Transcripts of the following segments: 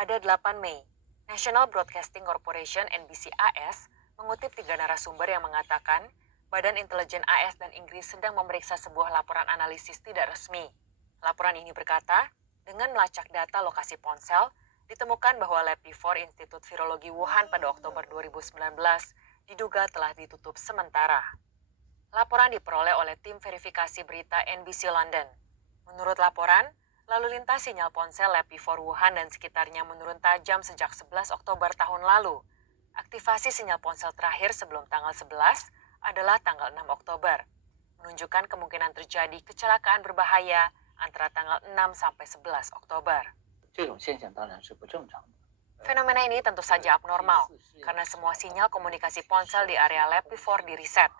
Pada 8 Mei, National Broadcasting Corporation (NBC) AS mengutip 3 narasumber yang mengatakan Badan Intelijen AS dan Inggris sedang memeriksa sebuah laporan analisis tidak resmi. Laporan ini berkata, dengan melacak data lokasi ponsel, ditemukan bahwa Lab P4 Institut Virologi Wuhan pada Oktober 2019 diduga telah ditutup sementara. Laporan diperoleh oleh tim verifikasi berita NBC London. Menurut laporan, lalu lintas sinyal ponsel Lab P4 Wuhan dan sekitarnya menurun tajam sejak 11 Oktober tahun lalu. Aktivasi sinyal ponsel terakhir sebelum tanggal 11 adalah tanggal 6 Oktober, menunjukkan kemungkinan terjadi kecelakaan berbahaya antara tanggal 6 sampai 11 Oktober. Fenomena ini tentu saja abnormal, karena semua sinyal komunikasi ponsel di area Lab P4 di-reset.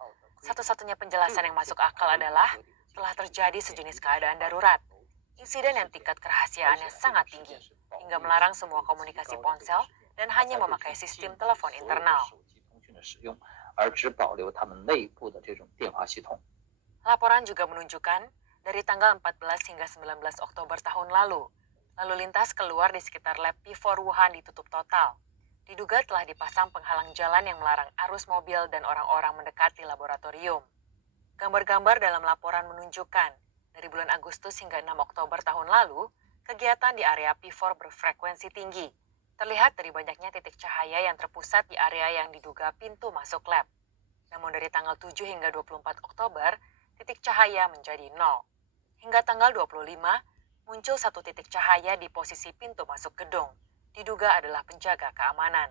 Satu-satunya penjelasan yang masuk akal adalah telah terjadi sejenis keadaan darurat. Insiden yang tingkat kerahasiaannya sangat tinggi, hingga melarang semua komunikasi ponsel dan hanya memakai sistem telepon internal. Laporan juga menunjukkan, dari tanggal 14 hingga 19 Oktober tahun lalu lintas keluar di sekitar Lab P4 Wuhan ditutup total. Diduga telah dipasang penghalang jalan yang melarang arus mobil dan orang-orang mendekati laboratorium. Gambar-gambar dalam laporan menunjukkan, dari bulan Agustus hingga 6 Oktober tahun lalu, kegiatan di area P4 berfrekuensi tinggi. Terlihat dari banyaknya titik cahaya yang terpusat di area yang diduga pintu masuk lab. Namun dari tanggal 7 hingga 24 Oktober, titik cahaya menjadi 0. Hingga tanggal 25, muncul satu titik cahaya di posisi pintu masuk gedung. Diduga adalah penjaga keamanan.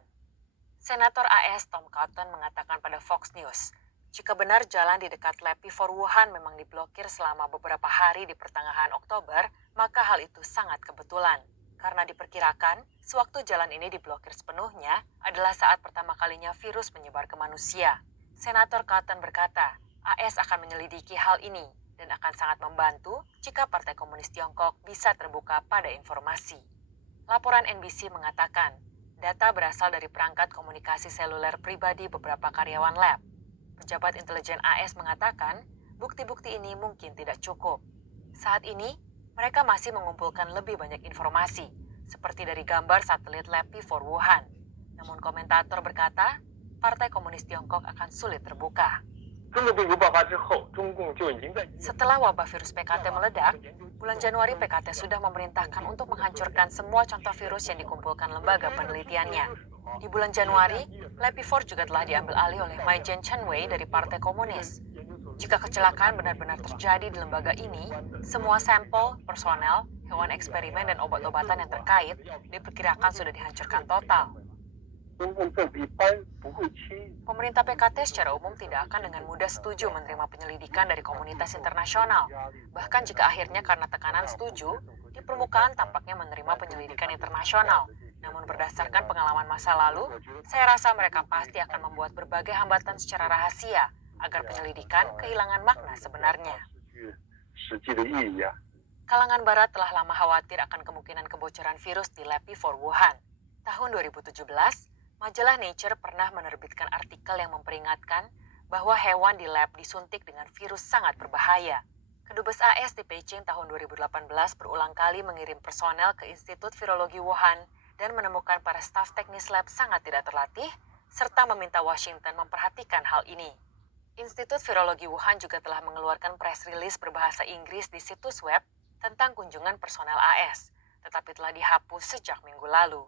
Senator AS Tom Cotton mengatakan pada Fox News, jika benar jalan di dekat Lab P4 Wuhan memang diblokir selama beberapa hari di pertengahan Oktober, maka hal itu sangat kebetulan. Karena diperkirakan, sewaktu jalan ini diblokir sepenuhnya adalah saat pertama kalinya virus menyebar ke manusia. Senator Cotton berkata, AS akan menyelidiki hal ini dan akan sangat membantu jika Partai Komunis Tiongkok bisa terbuka pada informasi. Laporan NBC mengatakan, data berasal dari perangkat komunikasi seluler pribadi beberapa karyawan lab. Pejabat intelijen AS mengatakan, bukti-bukti ini mungkin tidak cukup. Saat ini, mereka masih mengumpulkan lebih banyak informasi, seperti dari gambar satelit Lab P4 Wuhan. Namun komentator berkata, Partai Komunis Tiongkok akan sulit terbuka. Setelah wabah virus PKT meledak, bulan Januari PKT sudah memerintahkan untuk menghancurkan semua contoh virus yang dikumpulkan lembaga penelitiannya. Di bulan Januari, Lab P4 juga telah diambil alih oleh Mei Zhenchengwei dari Partai Komunis. Jika kecelakaan benar-benar terjadi di lembaga ini, semua sampel, personel, hewan eksperimen, dan obat-obatan yang terkait diperkirakan sudah dihancurkan total. Pemerintah PKT secara umum tidak akan dengan mudah setuju menerima penyelidikan dari komunitas internasional. Bahkan jika akhirnya karena tekanan setuju, di permukaan tampaknya menerima penyelidikan internasional. Namun berdasarkan pengalaman masa lalu, saya rasa mereka pasti akan membuat berbagai hambatan secara rahasia agar penyelidikan kehilangan makna sebenarnya. Kalangan barat telah lama khawatir akan kemungkinan kebocoran virus di Lab P4 Wuhan. Tahun 2017, majalah Nature pernah menerbitkan artikel yang memperingatkan bahwa hewan di lab disuntik dengan virus sangat berbahaya. Kedubes AS di Beijing tahun 2018 berulang kali mengirim personel ke Institut Virologi Wuhan dan menemukan para staf teknis lab sangat tidak terlatih, serta meminta Washington memperhatikan hal ini. Institut Virologi Wuhan juga telah mengeluarkan press release berbahasa Inggris di situs web tentang kunjungan personel AS, tetapi telah dihapus sejak minggu lalu.